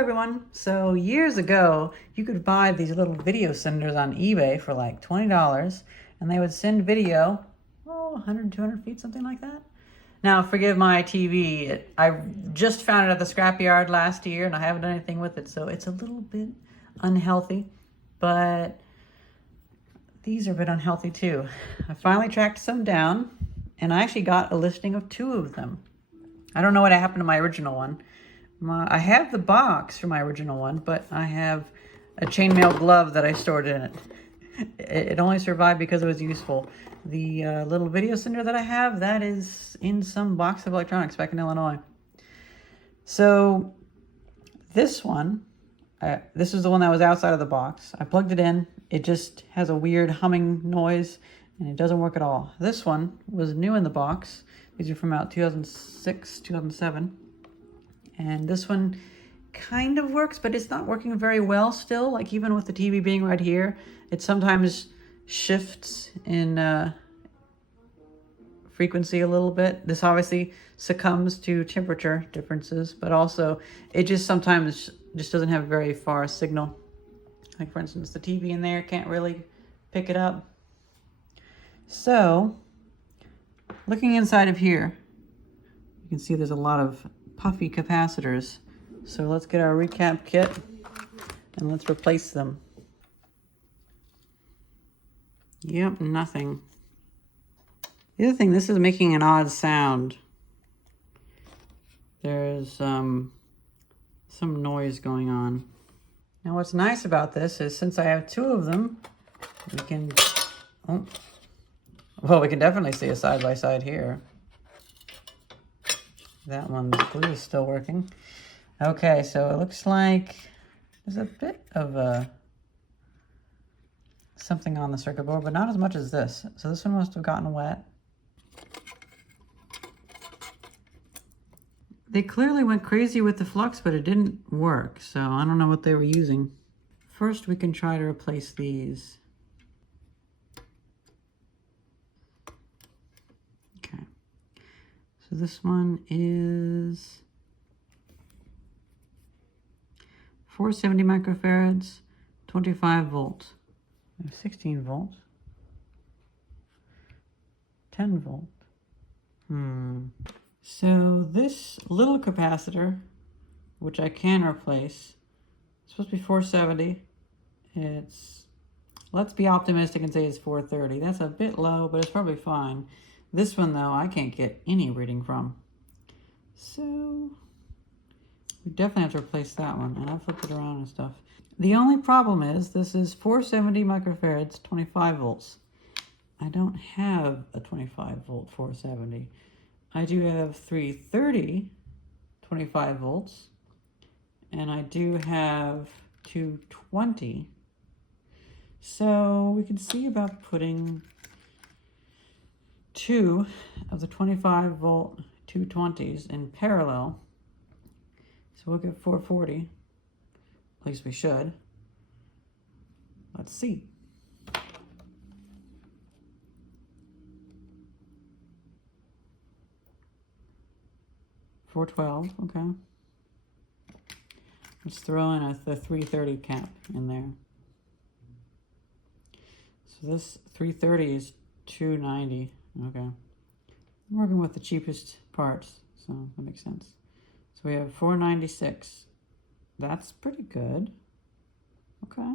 everyone. So years ago, you could buy these little video senders on eBay for like $20 and they would send video, 100, 200 feet, something like that. Now, forgive my TV. I just found it at the scrapyard last year and I haven't done anything with it, so it's a little bit unhealthy, but these are a bit unhealthy too. I finally tracked some down and I actually got a listing of 2 of them. I don't know what happened to my original one. I have the box for my original one, but I have a chainmail glove that I stored in it. It only survived because it was useful. The little video sender that I have, that is in some box of electronics back in Illinois. So this one, this is the one that was outside of the box. I plugged it in. It just has a weird humming noise and it doesn't work at all. This one was new in the box. These are from about 2006, 2007. And this one kind of works, but it's not working very well still. Like even with the TV being right here, it sometimes shifts in frequency a little bit. This obviously succumbs to temperature differences, but also it just sometimes just doesn't have a very far signal. Like for instance, the TV in there can't really pick it up. So looking inside of here, you can see there's a lot of puffy capacitors. So let's get our recap kit and let's replace them. Yep, nothing. The other thing, this is making an odd sound. There's some noise going on. Now what's nice about this is since I have 2 of them, we can, well, we can definitely see a side-by-side here. That one's glue is still working. Okay, so it looks like there's a bit of something on the circuit board, but not as much as this. So this one must have gotten wet. They clearly went crazy with the flux, but it didn't work. So I don't know what they were using. First, we can try to replace these. So this one is 470 microfarads, 25 volts, 16 volts, 10 volt. So this little capacitor, which I can replace, it's supposed to be 470. Let's be optimistic and say it's 430. That's a bit low, but it's probably fine. This one, though, I can't get any reading from. So we definitely have to replace that one. And I flipped it around and stuff. The only problem is this is 470 microfarads, 25 volts. I don't have a 25 volt 470. I do have 330, 25 volts. And I do have 220. So we can see about putting 2 of the 25 volt 220s in parallel. So we'll get 440. At least we should. Let's see. $412, okay. Let's throw in the 330 cap in there. So this 330 is 290. Okay, I'm working with the cheapest parts, so that makes sense. So we have 496. That's pretty good. Okay.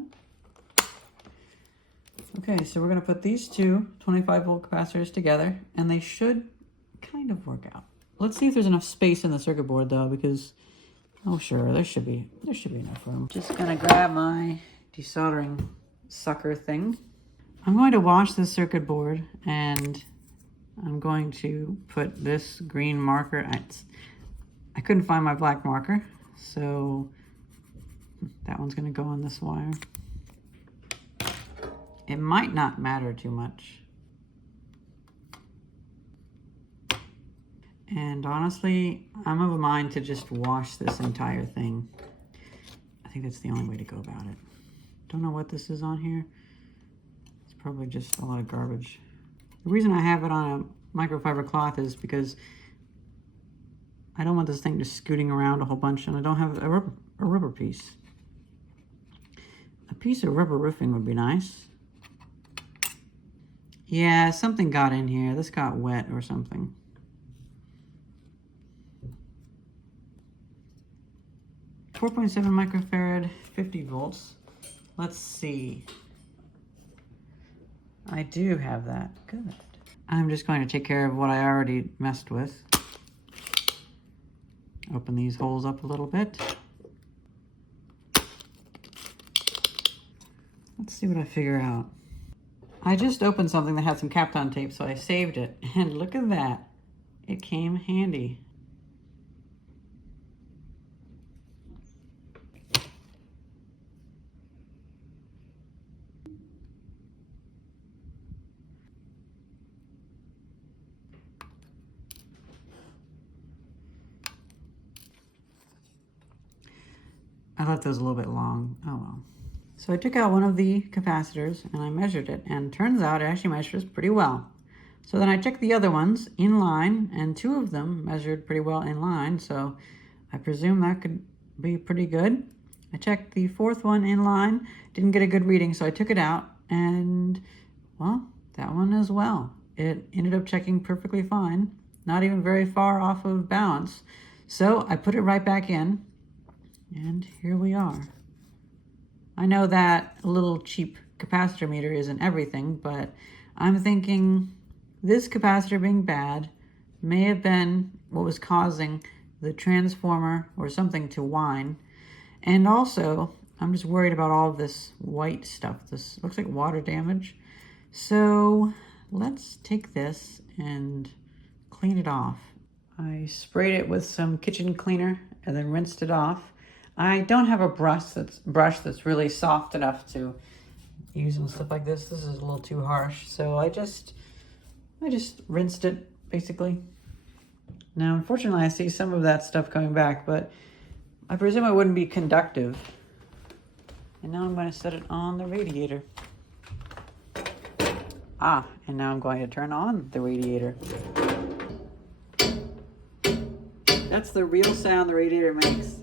Okay, so we're going to put these 2 25 volt capacitors together, and they should kind of work out. Let's see if there's enough space in the circuit board, though, because, oh sure, there should be enough room. Just going to grab my desoldering sucker thing. I'm going to wash this circuit board, and I'm going to put this green marker. I couldn't find my black marker, so that one's going to go on this wire. It might not matter too much. And honestly, I'm of a mind to just wash this entire thing. I think that's the only way to go about it. Don't know what this is on here. It's probably just a lot of garbage. The reason I have it on a microfiber cloth is because I don't want this thing just scooting around a whole bunch, and I don't have a a rubber piece. A piece of rubber roofing would be nice. Yeah, something got in here. This got wet or something. .7 microfarad, 50 volts. Let's see. I do have that. Good. I'm just going to take care of what I already messed with. Open these holes up a little bit. Let's see what I figure out. I just opened something that had some Kapton tape, so I saved it. And look at that. It came handy. I left those a little bit long. Oh well. So I took out one of the capacitors and I measured it, and turns out it actually measures pretty well. So then I checked the other ones in line, and 2 of them measured pretty well in line, so I presume that could be pretty good. I checked the 4th one in line, didn't get a good reading, so I took it out, and well, that one as well. It ended up checking perfectly fine, not even very far off of balance. So I put it right back in, and here we are. I know that a little cheap capacitor meter isn't everything, but I'm thinking this capacitor being bad may have been what was causing the transformer or something to whine. And also, I'm just worried about all of this white stuff. This looks like water damage. So let's take this and clean it off. I sprayed it with some kitchen cleaner and then rinsed it off. I don't have a brush that's really soft enough to use and stuff like this. This is a little too harsh, so I just rinsed it basically. Now, unfortunately, I see some of that stuff coming back, but I presume it wouldn't be conductive. And now I'm going to set it on the radiator. And now I'm going to turn on the radiator. That's the real sound the radiator makes.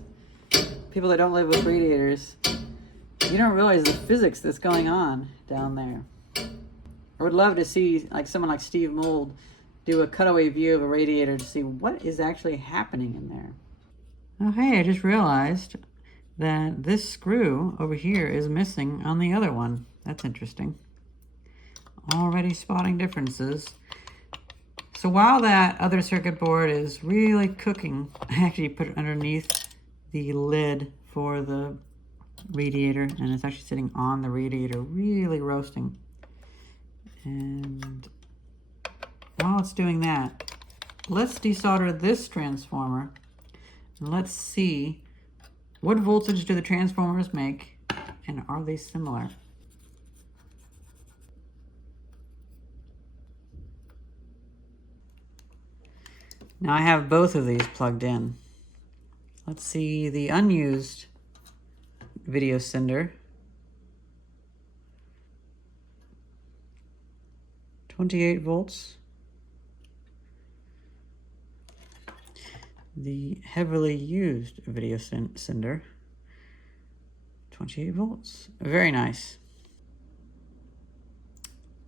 People that don't live with radiators, you don't realize the physics that's going on down there. I would love to see someone like Steve Mould do a cutaway view of a radiator to see what is actually happening in there. Oh hey, I just realized that this screw over here is missing on the other one. That's interesting. Already spotting differences. So while that other circuit board is really cooking, I actually put it underneath the lid for the radiator, and it's actually sitting on the radiator, really roasting. And while it's doing that, let's desolder this transformer, and let's see what voltage do the transformers make, and are they similar? Now I have both of these plugged in. Let's see the unused video sender. 28 volts. The heavily used video sender. 28 volts. Very nice.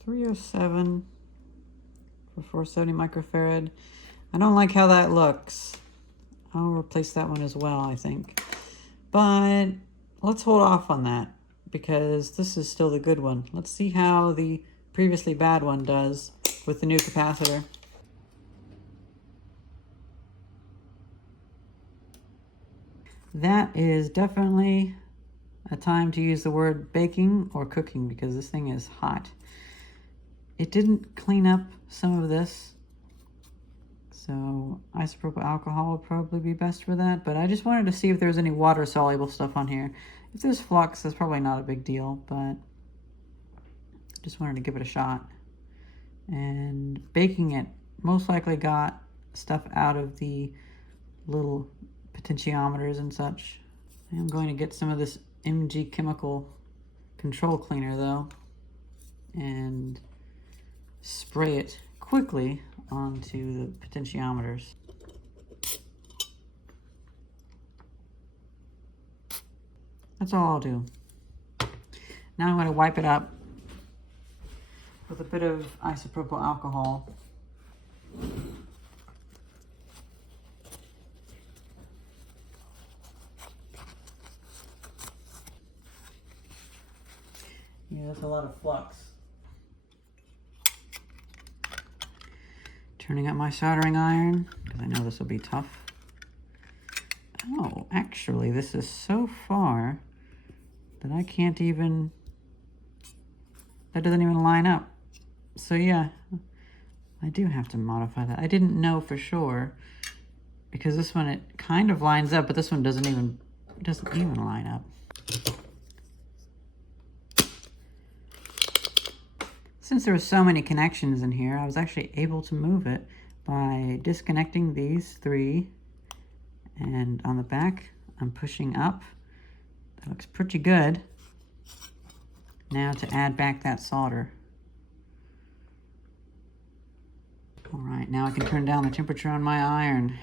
307 for 470 microfarad. I don't like how that looks. I'll replace that one as well, I think. But let's hold off on that because this is still the good one. Let's see how the previously bad one does with the new capacitor. That is definitely a time to use the word baking or cooking because this thing is hot. It didn't clean up some of this, so isopropyl alcohol would probably be best for that, but I just wanted to see if there's any water-soluble stuff on here. If there's flux, that's probably not a big deal, but just wanted to give it a shot. And baking it most likely got stuff out of the little potentiometers and such. I'm going to get some of this MG chemical control cleaner though and spray it quickly onto the potentiometers. That's all I'll do. Now I'm going to wipe it up with a bit of isopropyl alcohol. Yeah, that's a lot of flux. Turning up my soldering iron, because I know this will be tough. Oh, actually, this is so far that I can't even, that doesn't even line up. So yeah, I do have to modify that. I didn't know for sure, because this one, it kind of lines up, but this one doesn't even line up. Since there were so many connections in here, I was actually able to move it by disconnecting these three. And on the back, I'm pushing up. That looks pretty good. Now to add back that solder. All right, now I can turn down the temperature on my iron.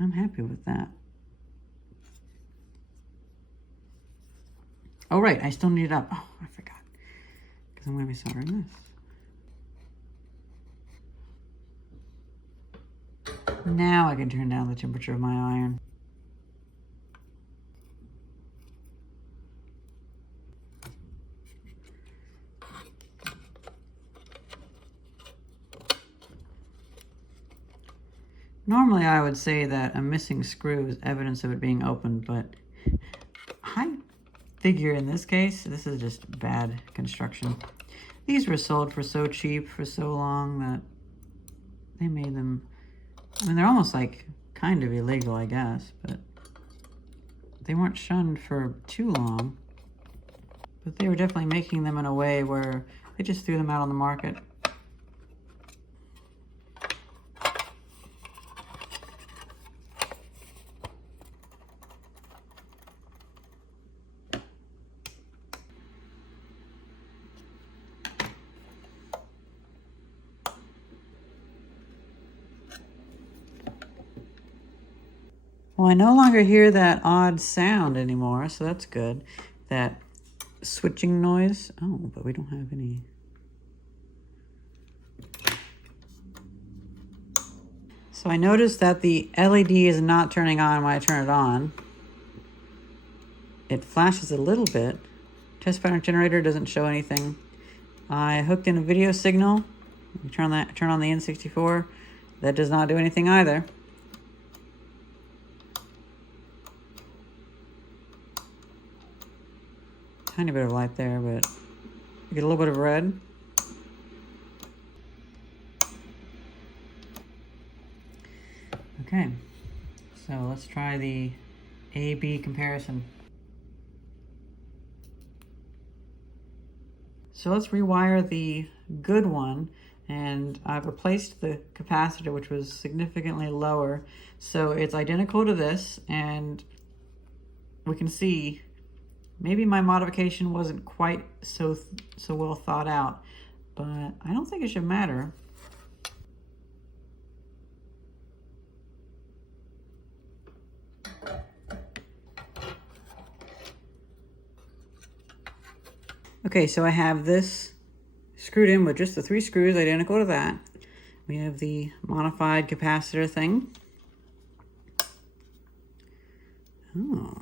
I'm happy with that. Oh, right, I still need it up. Oh, I forgot. Because I'm going to be soldering this. Now I can turn down the temperature of my iron. Normally I would say that a missing screw is evidence of it being opened, but I figure in this case, this is just bad construction. These were sold for so cheap for so long that they made them, I mean, they're almost like kind of illegal, I guess, but they weren't shunned for too long. But they were definitely making them in a way where they just threw them out on the market. Well, I no longer hear that odd sound anymore, so that's good. That switching noise. Oh, but we don't have any. So I noticed that the LED is not turning on when I turn it on. It flashes a little bit. Test pattern generator doesn't show anything. I hooked in a video signal. Turn on the N64. That does not do anything either. Tiny bit of light there, but you get a little bit of red. Okay, so let's try the A-B comparison. So let's rewire the good one, and I've replaced the capacitor, which was significantly lower. So it's identical to this, and we can see maybe my modification wasn't quite so well thought out, but I don't think it should matter. Okay, so I have this screwed in with just the 3 screws, identical to that. We have the modified capacitor thing. Oh.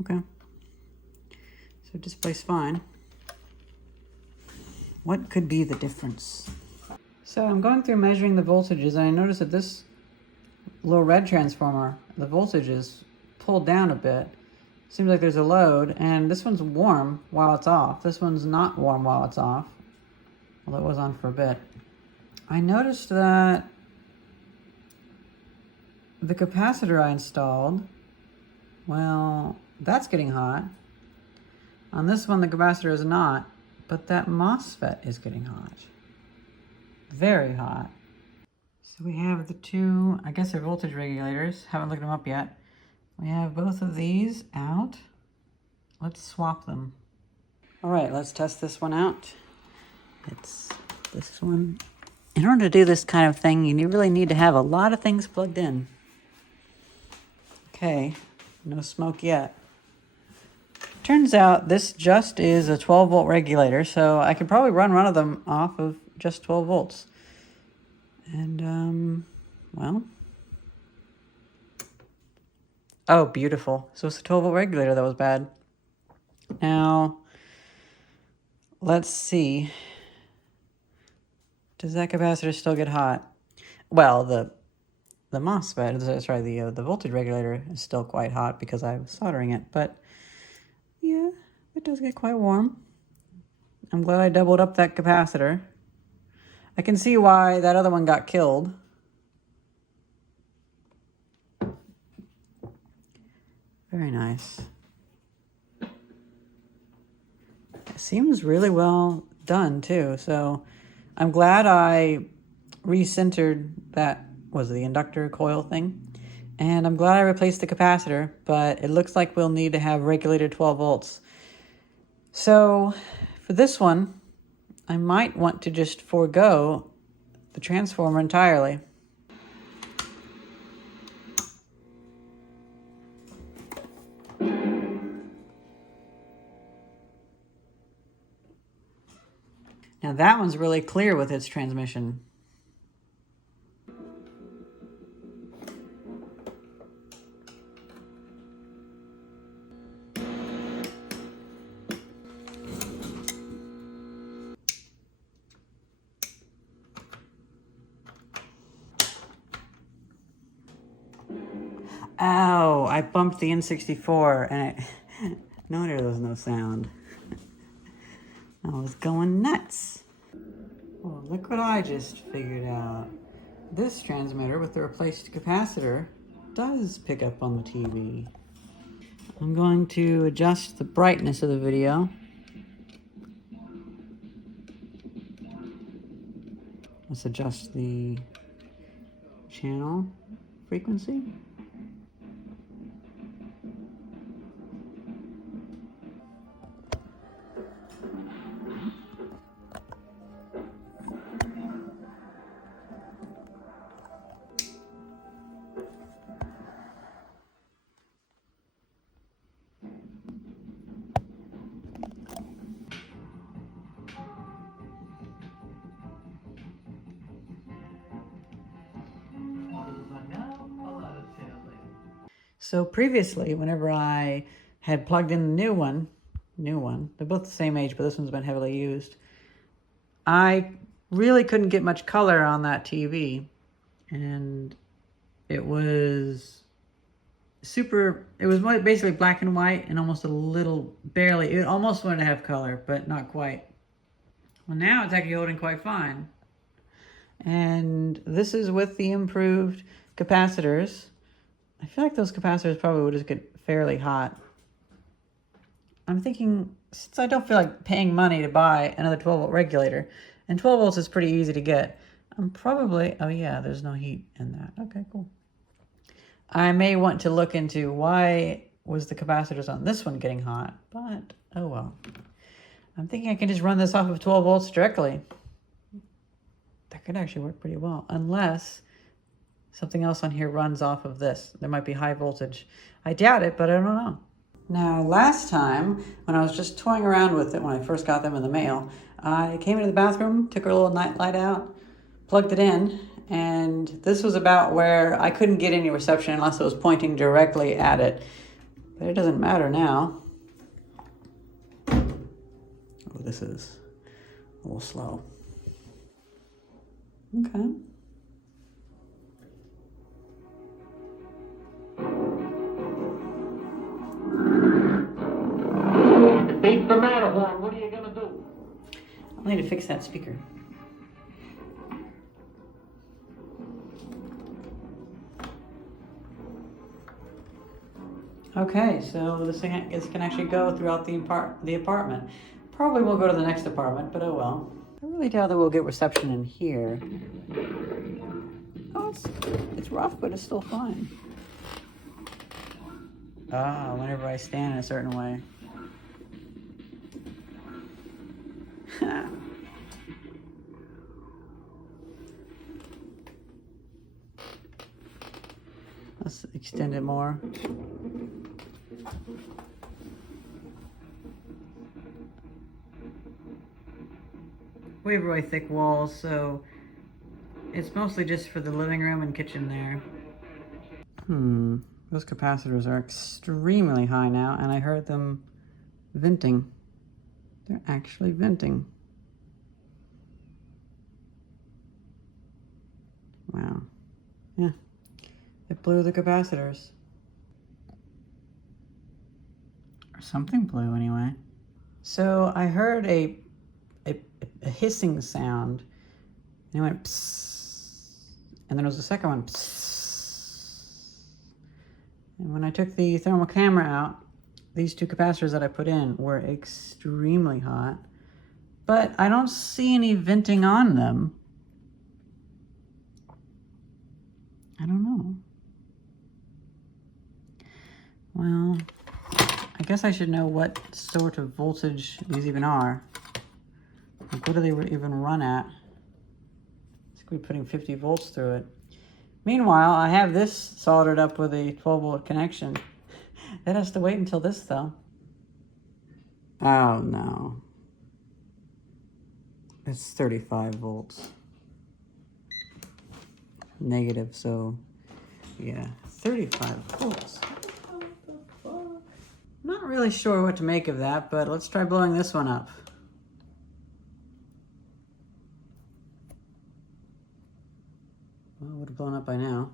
Okay, so it displays fine. What could be the difference? So I'm going through measuring the voltages, and I noticed that this low red transformer, the voltage is pulled down a bit. Seems like there's a load, and this one's warm while it's off. This one's not warm while it's off, although it was on for a bit. I noticed that the capacitor I installed, well, that's getting hot. On this one, the capacitor is not, but that MOSFET is getting hot. Very hot. So we have the 2, I guess they're voltage regulators. Haven't looked them up yet. We have both of these out. Let's swap them. All right, let's test this one out. It's This one. In order to do this kind of thing, you really need to have a lot of things plugged in. Okay, no smoke yet. Turns out this just is a 12 volt regulator, so I could probably run one of them off of just 12 volts. And, well. Oh, beautiful. So it's a 12 volt regulator that was bad. Now, let's see. Does that capacitor still get hot? Well, the MOSFET, sorry, the voltage regulator is still quite hot because I was soldering it, but yeah, it does get quite warm. I'm glad I doubled up that capacitor. I can see why that other one got killed. Very nice. It seems really well done too, so I'm glad I recentered that, was it the inductor coil thing? And I'm glad I replaced the capacitor, but it looks like we'll need to have regulated 12 volts. So for this one, I might want to just forego the transformer entirely. Now that one's really clear with its transmission. Ow, I bumped the N64 and no wonder there was no sound. I was going nuts. Oh, look what I just figured out. This transmitter with the replaced capacitor does pick up on the TV. I'm going to adjust the brightness of the video. Let's adjust the channel frequency. So previously, whenever I had plugged in the new one, they're both the same age, but this one's been heavily used, I really couldn't get much color on that TV. And it was basically black and white and almost a little, barely, it almost wanted to have color, but not quite. Well, now it's actually holding quite fine. And this is with the improved capacitors. I feel like those capacitors probably would just get fairly hot. I'm thinking, since I don't feel like paying money to buy another 12 volt regulator, and 12 volts is pretty easy to get, I'm probably, oh yeah, there's no heat in that. Okay, cool. I may want to look into why was the capacitors on this one getting hot, but oh well. I'm thinking I can just run this off of 12 volts directly. That could actually work pretty well, unless something else on here runs off of this. There might be high voltage. I doubt it, but I don't know. Now, last time, when I was just toying around with it when I first got them in the mail, I came into the bathroom, took our little night light out, plugged it in, and this was about where I couldn't get any reception unless it was pointing directly at it. But it doesn't matter now. Oh, this is a little slow. Okay. Beat the Matterhorn, what are you gonna do? I'll need to fix that speaker. Okay, so this thing can actually go throughout the apartment. Probably won't go to the next apartment, but oh well. I really doubt that we'll get reception in here. Oh, it's rough, but it's still fine. Ah, whenever I stand in a certain way. extend it more. We have really thick walls, so it's mostly just for the living room and kitchen there. Those capacitors are extremely high now, and I heard them venting. They're actually venting. Wow. Yeah, it blew the capacitors. Or something blew anyway. So I heard a hissing sound, and it went psst, and then there was a second one, psst. And when I took the thermal camera out, these two capacitors that I put in were extremely hot, but I don't see any venting on them. I don't know. Well, I guess I should know what sort of voltage these even are. Like, what do they even run at? It's going to be putting 50 volts through it. Meanwhile, I have this soldered up with a 12-volt connection. That has to wait until this, though. Oh, no. It's 35 volts. Negative, so yeah, 35 volts. What the fuck? I'm not really sure what to make of that, but let's try blowing this one up. Well, it would have blown up by now.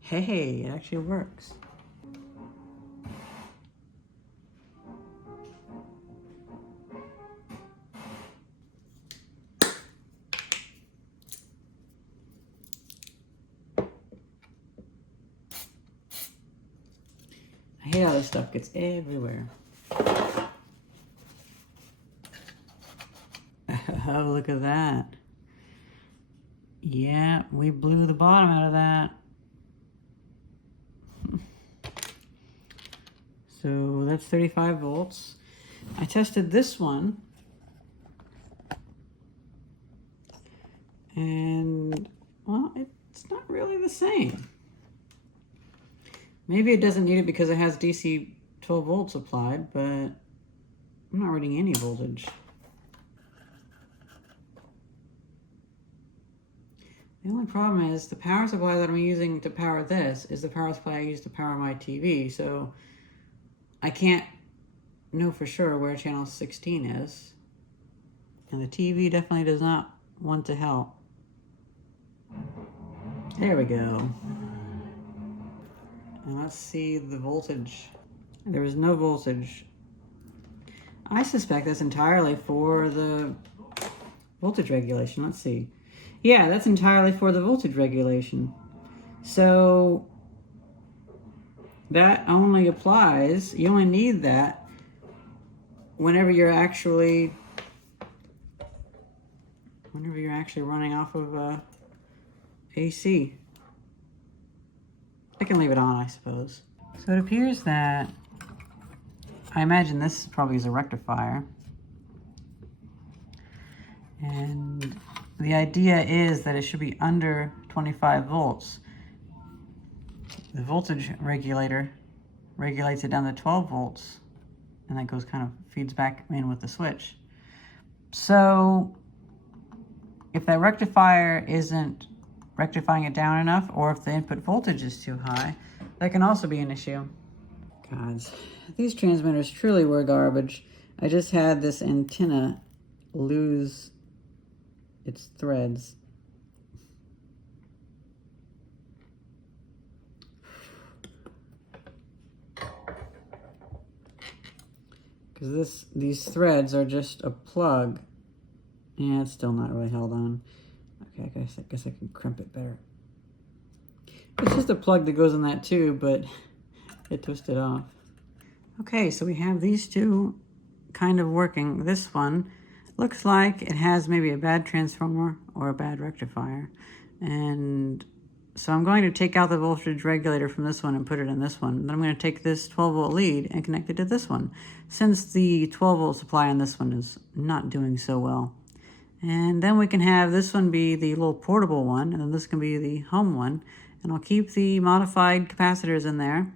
Hey, it actually works. I hate how this stuff gets everywhere. Oh, look at that. Yeah, we blew the bottom out of that. So that's 35 volts. I tested this one. And, well, it's not really the same. Maybe it doesn't need it because it has DC 12 volts applied, but I'm not reading any voltage. The only problem is the power supply that I'm using to power this is the power supply I use to power my TV, so I can't know for sure where channel 16 is. And the TV definitely does not want to help. There we go. And let's see the voltage. There is no voltage. I suspect that's entirely for the voltage regulation. Let's see. Yeah, that's entirely for the voltage regulation. So that only applies, you only need that whenever you're actually running off of AC. I can leave it on, I suppose. So it appears that, I imagine this probably is a rectifier. And the idea is that it should be under 25 volts. The voltage regulator regulates it down to 12 volts, and that goes kind of feeds back in with the switch. So if that rectifier isn't rectifying it down enough, or if the input voltage is too high, that can also be an issue. God, these transmitters truly were garbage. I just had this antenna lose its threads. Because these threads are just a plug. Yeah, it's still not really held on. Okay, I guess I can crimp it better. It's just a plug that goes in that tube, but it twisted off. Okay, so we have these two kind of working. This one looks like it has maybe a bad transformer or a bad rectifier. And so I'm going to take out the voltage regulator from this one and put it in this one. Then I'm going to take this 12-volt lead and connect it to this one, since the 12-volt supply on this one is not doing so well. And then we can have this one be the little portable one, and then this can be the home one. And I'll keep the modified capacitors in there.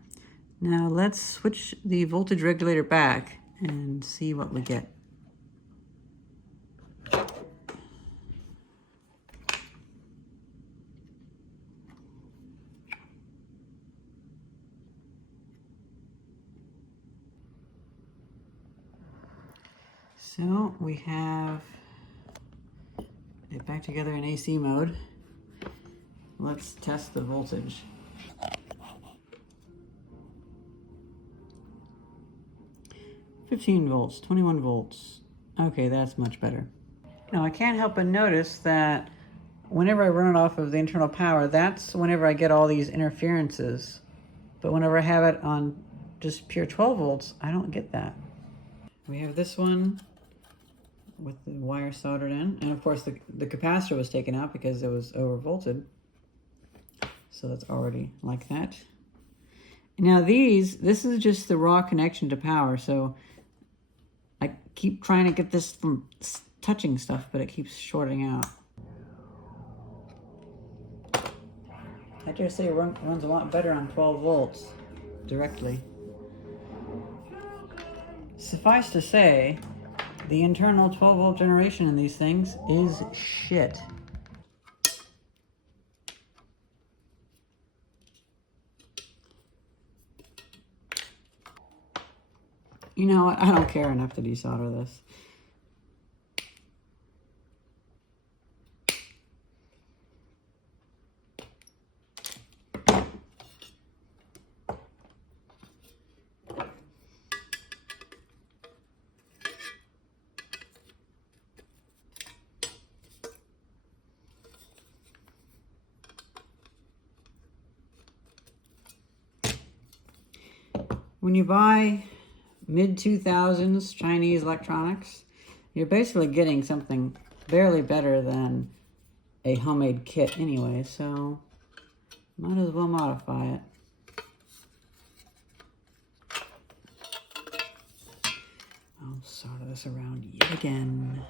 Now let's switch the voltage regulator back and see what we get. So we have it back together in AC mode. Let's test the voltage. $15 volts, 21 volts. Okay, that's much better. Now I can't help but notice that whenever I run it off of the internal power, that's whenever I get all these interferences. But whenever I have it on just pure 12 volts, I don't get that. We have this one with the wire soldered in, and of course the capacitor was taken out because it was overvolted. So that's already like that. Now this is just the raw connection to power, so I keep trying to get this from touching stuff, but it keeps shorting out. I dare say it runs a lot better on 12 volts directly. Suffice to say, the internal 12 volt generation in these things is shit. You know what? I don't care enough to desolder this. When you buy mid-2000s Chinese electronics, you're basically getting something barely better than a homemade kit anyway, so might as well modify it. I'll solder this around yet again.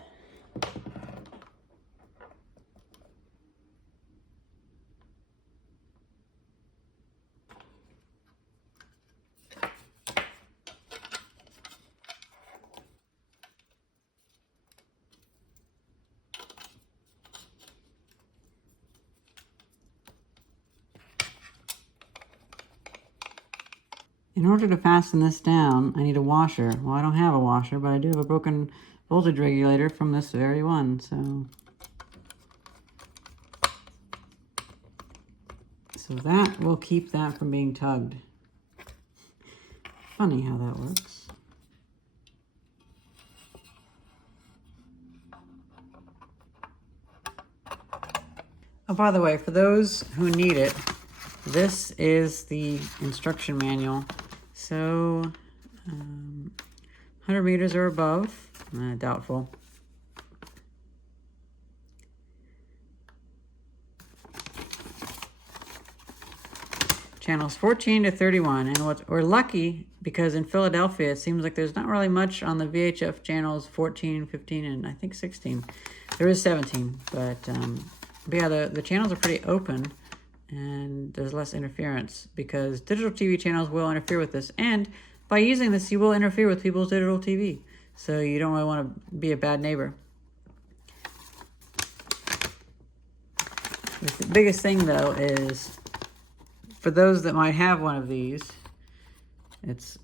In order to fasten this down, I need a washer. Well, I don't have a washer, but I do have a broken voltage regulator from this very one, so that will keep that from being tugged. Funny how that works. Oh, by the way, for those who need it, this is the instruction manual. So, 100 meters or above, doubtful. Channels 14 to 31, and we're lucky because in Philadelphia it seems like there's not really much on the VHF channels 14, 15, and I think 16. There is 17, but yeah, the channels are pretty open. And there's less interference because digital TV channels will interfere with this. And by using this, you will interfere with people's digital TV. So you don't really want to be a bad neighbor. The biggest thing, though, is for those that might have one of these, it's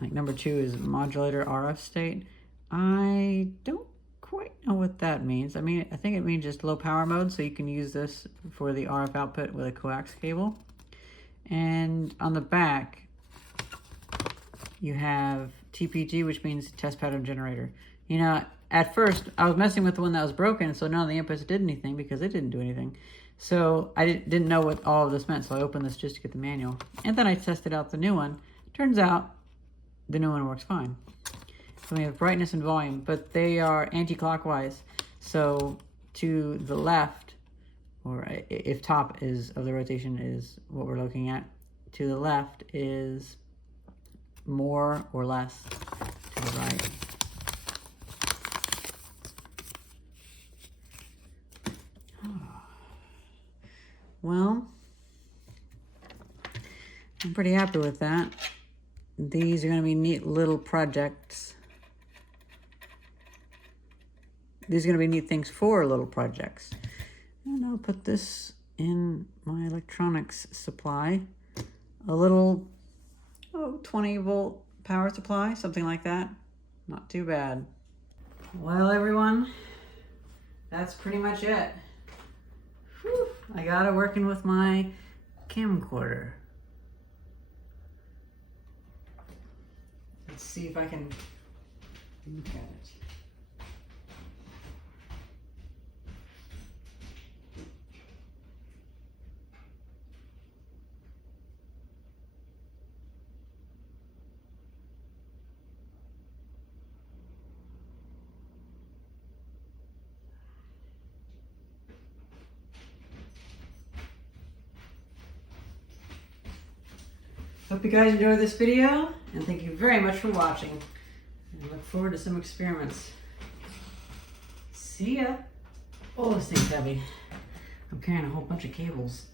like number 2 is modulator RF state. I don't quite know what that means. I mean, I think it means just low power mode, so you can use this for the RF output with a coax cable. And on the back, you have TPG, which means test pattern generator. You know, at first, I was messing with the one that was broken, so none of the inputs did anything because it didn't do anything. So I didn't know what all of this meant, so I opened this just to get the manual. And then I tested out the new one. Turns out the new one works fine. So we have brightness and volume, but they are anti-clockwise. So to the left, or if top is of the rotation is what we're looking at, to the left is more or less to the right. Well, I'm pretty happy with that. These are going to be neat little projects. These are going to be neat things for little projects. And I'll put this in my electronics supply. A little, 20 volt power supply, something like that. Not too bad. Well, everyone, that's pretty much it. Whew, I got it working with my camcorder. Let's see if I can look at it. Hope you guys enjoyed this video, and thank you very much for watching. I look forward to some experiments. See ya. Oh, this thing's heavy. I'm carrying a whole bunch of cables.